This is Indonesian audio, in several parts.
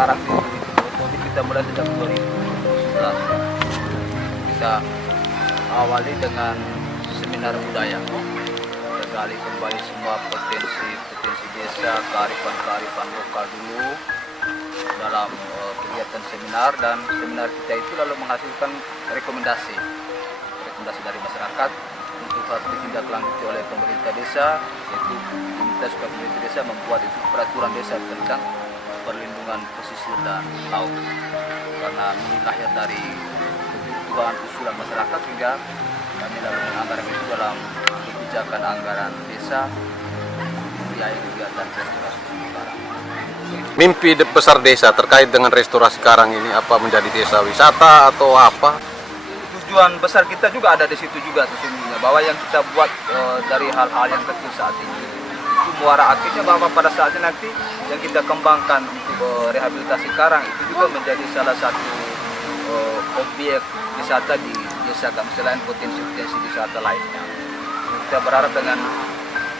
sekarang COVID kita mulai sejak 2011. Kita awali dengan seminar budaya, kita gali kembali semua potensi desa, kearifan lokal dulu dalam kegiatan seminar, dan seminar kita itu lalu menghasilkan rekomendasi dari masyarakat untuk harus ditindaklanjuti oleh pemerintah desa, yaitu diminta supaya pemerintah desa membuat itu peraturan desa tentang perlindungan pesisir dan laut, karena ini lahir dari kebutuhan usulan masyarakat, sehingga kami lalu menganggarkan itu dalam kebijakan anggaran desa biaya kegiatan restorasi karang. Mimpi besar desa terkait dengan restorasi karang ini apa, menjadi desa wisata atau apa? Tujuan besar kita juga ada di situ juga sesungguhnya, bahwa yang kita buat dari hal-hal yang kecil saat ini itu muara akhirnya bahwa pada saatnya nanti yang kita kembangkan untuk rehabilitasi karang itu juga menjadi salah satu objek wisata di desa kami selain potensi-potensi wisata lainnya. Kita berharap dengan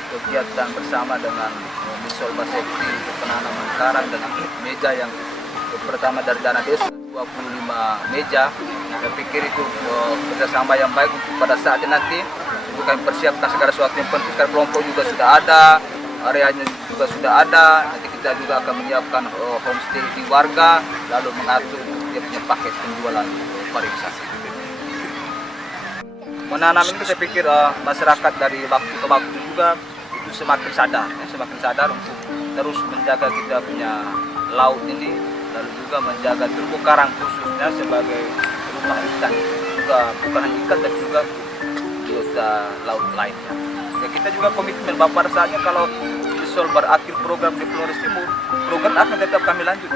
kegiatan bersama dengan Misol Basepti untuk penanaman karang dengan meja yang pertama dari dana desa 25 meja. Saya pikir itu kerjasama yang baik untuk pada saatnya nanti untuk kami persiapkan segala sesuatu yang penting. Sekarang kelompok juga sudah ada, areanya juga sudah ada. Nanti kita juga akan menyiapkan homestay di warga, lalu mengatur dia punya paket penjualan pariwisata. Menanam ini saya pikir masyarakat dari waktu ke waktu juga itu semakin sadar untuk terus menjaga kita punya laut ini, lalu juga menjaga terumbu karang khususnya sebagai rumah ikan, juga bukan hanya ikan tapi juga biota laut lainnya. Ya, kita juga komitmen bahwa pada saatnya kalau Misol berakhir program di Flores Timur, program akan tetap kami lanjut,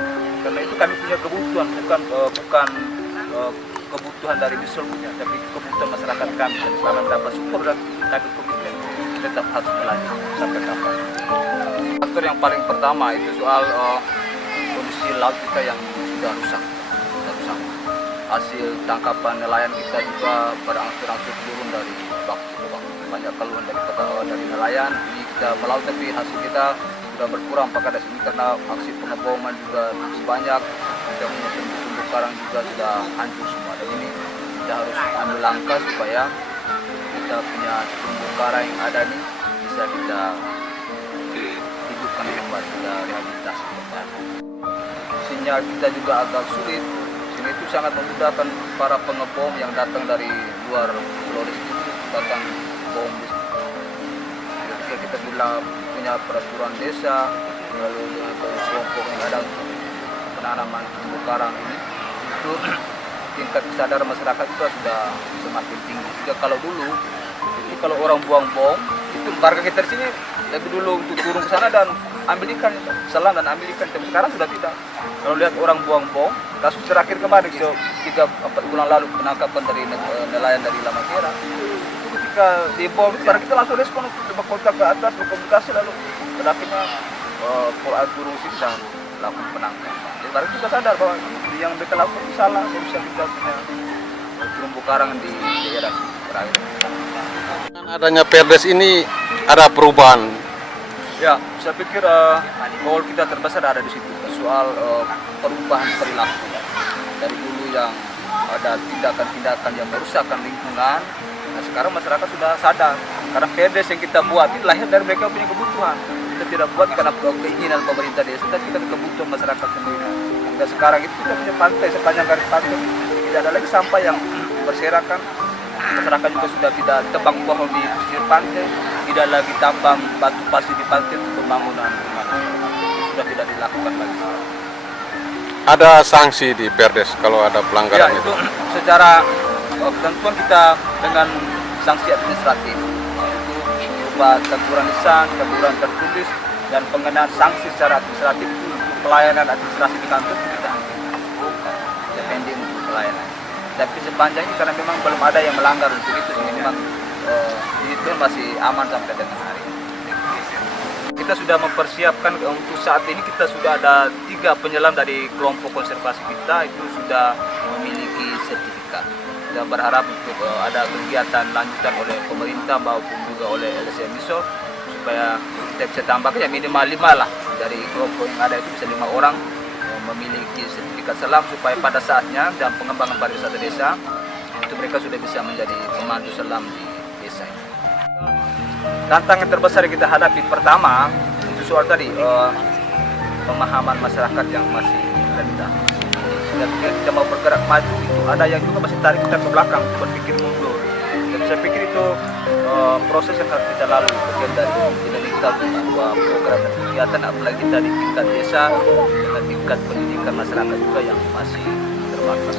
karena itu kami punya kebutuhan, bukan kebutuhan dari Misol punya, tapi kebutuhan masyarakat kami, dan selama mendapat support dan kami komitmen tetap harus berlanjut sampai kapan. Faktor yang paling pertama itu soal kondisi laut kita yang sudah rusak. Hasil tangkapan nelayan kita juga berangsur-angsur turun dari waktu ke waktu. Banyak keluhan dari nelayan, ini kita melaut tapi hasil kita sudah berkurang pada sini karena aksi pengeboman juga banyak. Kita punya terumbu karang juga sudah hancur semua, dan ini kita harus ambil langkah supaya kita punya terumbu karang yang ada ini bisa kita hidupkan kembali, kita rehabilitasi kembali. Sinyal kita juga agak sulit, sehingga itu sangat memudahkan para pengebom yang datang dari luar Flores itu datang bom di sini. Ketika kita bilang punya peraturan desa, lalu dengan kelompok yang ada untuk penanaman terumbu karang ini, itu tingkat kesadaran masyarakat juga sudah semakin tinggi. Sehingga kalau dulu, itu kalau orang buang bom, itu warga kita di sini lebih dulu untuk turun ke sana dan ambil ikan, selam dan ambil ikan. Tapi sekarang sudah tidak. Kalau lihat orang buang bom, kasus terakhir kemarin 3-4 bulan lalu penangkapan dari nelayan dari Lamakera, itu ketika di bom, para kita langsung respon untuk kontak ke atas, berkomunikasi, lalu terakhirnya Pol Turun sini dan lakukan penangkapan. Jadi para juga sadar bahwa yang mereka lakukan salah, harusnya kita punya terumbu karang di daerah terakhir. Dengan adanya Perdes ini ada perubahan. Ya, saya pikir goal kita terbesar ada di situ, soal perubahan perilaku. Dari dulu yang ada tindakan-tindakan yang merusakkan lingkungan, nah sekarang masyarakat sudah sadar. Karena Perdes yang kita buat itu lahir dari mereka punya kebutuhan. Kita tidak buat karena keinginan pemerintah desa, tapi karena kebutuhan masyarakat sendiri. Dan sekarang itu kita punya pantai, sepanjang garis pantai tidak ada lagi sampah yang berserakan. Masyarakat juga sudah tidak tebang pohon di pesisir pantai, tidak lagi tambang batu pasir di pantai untuk pembangunan rumah. Sudah tidak dilakukan lagi. Ada sanksi di Perdes kalau ada pelanggaran ya, itu secara ketentuan kita dengan sanksi administratif, itu berupa teguran lisan, teguran tertulis, dan pengenaan sanksi secara administratif untuk pelayanan administrasi di kantor kita pending untuk pelayanan. Tapi sepanjang ini karena memang belum ada yang melanggar untuk itu, sehingga memang itu masih aman sampai dengan hari ini. Kita sudah mempersiapkan untuk saat ini, kita sudah ada 3 penyelam dari kelompok konservasi kita itu sudah memiliki sertifikat. Kita berharap untuk ada kegiatan lanjutan oleh pemerintah maupun juga oleh LSM Misol supaya kita bisa tambahkan ya minimal 5 lah, dari kelompok yang ada itu bisa 5 orang memiliki sertifikat selam supaya pada saatnya dalam pengembangan pariwisata desa itu mereka sudah bisa menjadi pemandu selam di desa ini. Tantangan terbesar yang kita hadapi pertama itu soal tadi pemahaman masyarakat yang masih rendah. Dan ketika kita mau bergerak maju itu ada yang juga masih tarik kita ke belakang, berpikir mundur. Dan saya pikir itu proses yang harus kita lalui bagian dari dinamika sebuah program dan kegiatan, apalagi dari tingkat desa dengan tingkat pendidikan masyarakat juga yang masih terbatas.